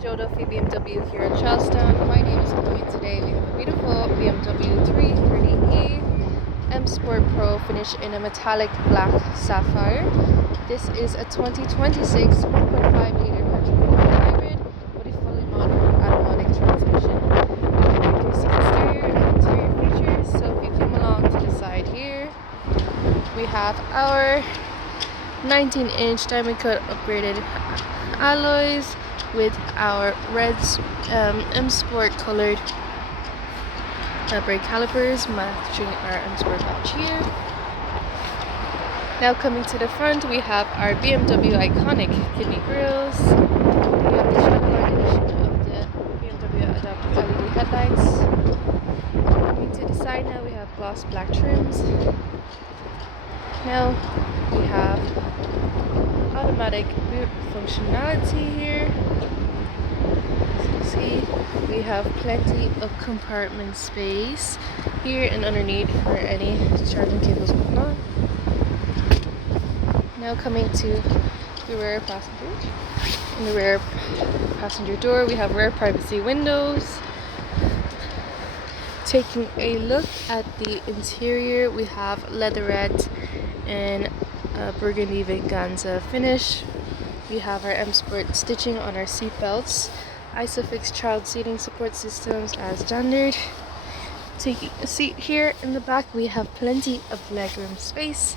Joe Duffy BMW here in Charlestown. My name is Chloe. Today we have a beautiful BMW 330e M Sport Pro finished in a metallic black sapphire. This is a 2026 1.5 litre petrol hybrid with a fully modern automatic transmission. You see exterior and interior features. So if you come along to the side here, we have our 19-inch diamond cut upgraded alloys with our red M Sport colored brake calipers matching our M Sport badge here. Now coming to the front, we have our BMW iconic kidney grills. We have the Charlestown edition of the BMW adaptive LED headlights. Coming to the side now, we have gloss black trims. Now we have automatic boot functionality here. As you see, we have plenty of compartment space here and underneath for any charging cables and whatnot. Now coming to the rear passenger. In the rear passenger door, we have rear privacy windows. Taking a look at the interior, we have leatherette and burgundy Venganza finish. We have our M Sport stitching on our seat belts. Isofix child seating support systems as standard. Taking a seat here in the back, we have plenty of legroom space.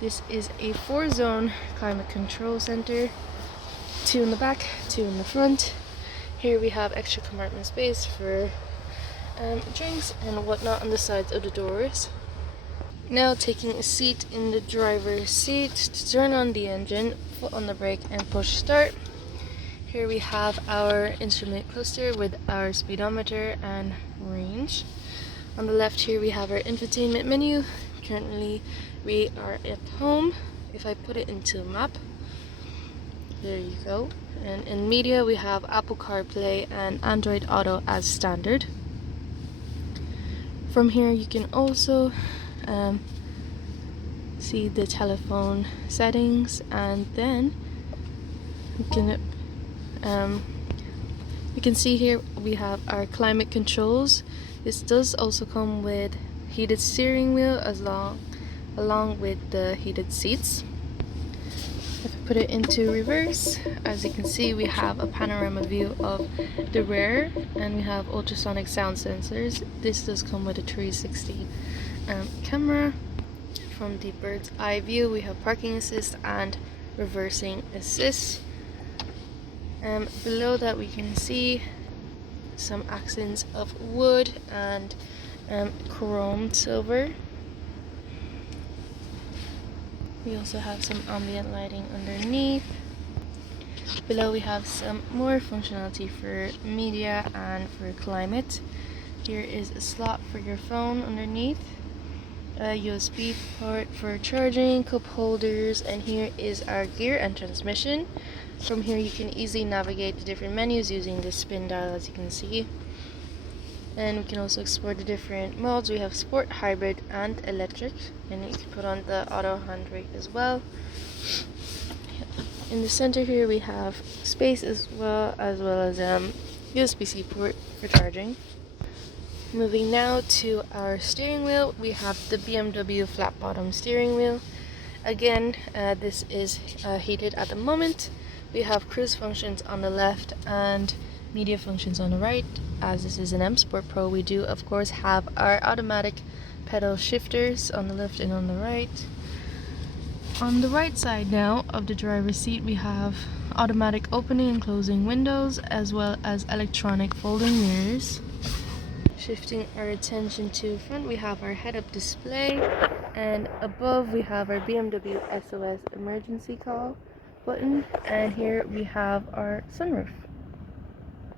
This is a 4-zone climate control center. 2 in the back, 2 in the front. Here we have extra compartment space for drinks and whatnot on the sides of the doors. Now taking a seat in the driver's seat to turn on the engine, foot on the brake and push start. Here we have our instrument cluster with our speedometer and range. On the left here we have our infotainment menu. Currently we are at home. If I put it into map, there you go. And in media we have Apple CarPlay and Android Auto as standard. From here you can also see the telephone settings, and then you can see here we have our climate controls. This does also come with heated steering wheel along with the heated seats. If I put it into reverse, as you can see, we have a panorama view of the rear, and we have ultrasonic sound sensors. This does come with a 360 camera. From the bird's eye view, we have parking assist and reversing assist. Below that we can see some accents of wood and chrome silver. We also have some ambient lighting underneath. Below we have some more functionality for media and for climate. Here is a slot for your phone underneath, a USB port for charging, cup holders, and here is our gear and transmission. From here you can easily navigate the different menus using the spin dial, as you can see. And we can also explore the different modes. We have sport, hybrid and electric, and you can put on the auto handbrake as well. In the center here we have space as well as USB-C port for charging. Moving now to our steering wheel, we have the BMW flat bottom steering wheel. Again, this is heated at the moment. We have cruise functions on the left and media functions on the right. As this is an M Sport Pro, we do of course have our automatic pedal shifters on the left and on the right. On the right side now of the driver's seat, we have automatic opening and closing windows, as well as electronic folding mirrors. Shifting our attention to front, we have our head-up display, and above we have our BMW SOS emergency call button, and here we have our sunroof.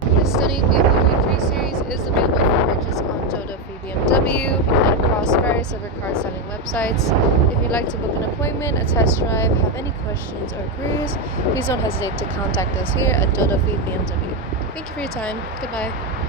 The stunning BMW 3 Series is available for purchase on Joe Duffy BMW and across various other car selling websites. If you'd like to book an appointment, a test drive, have any questions or queries, please don't hesitate to contact us here at Joe Duffy BMW. Thank you for your time. Goodbye.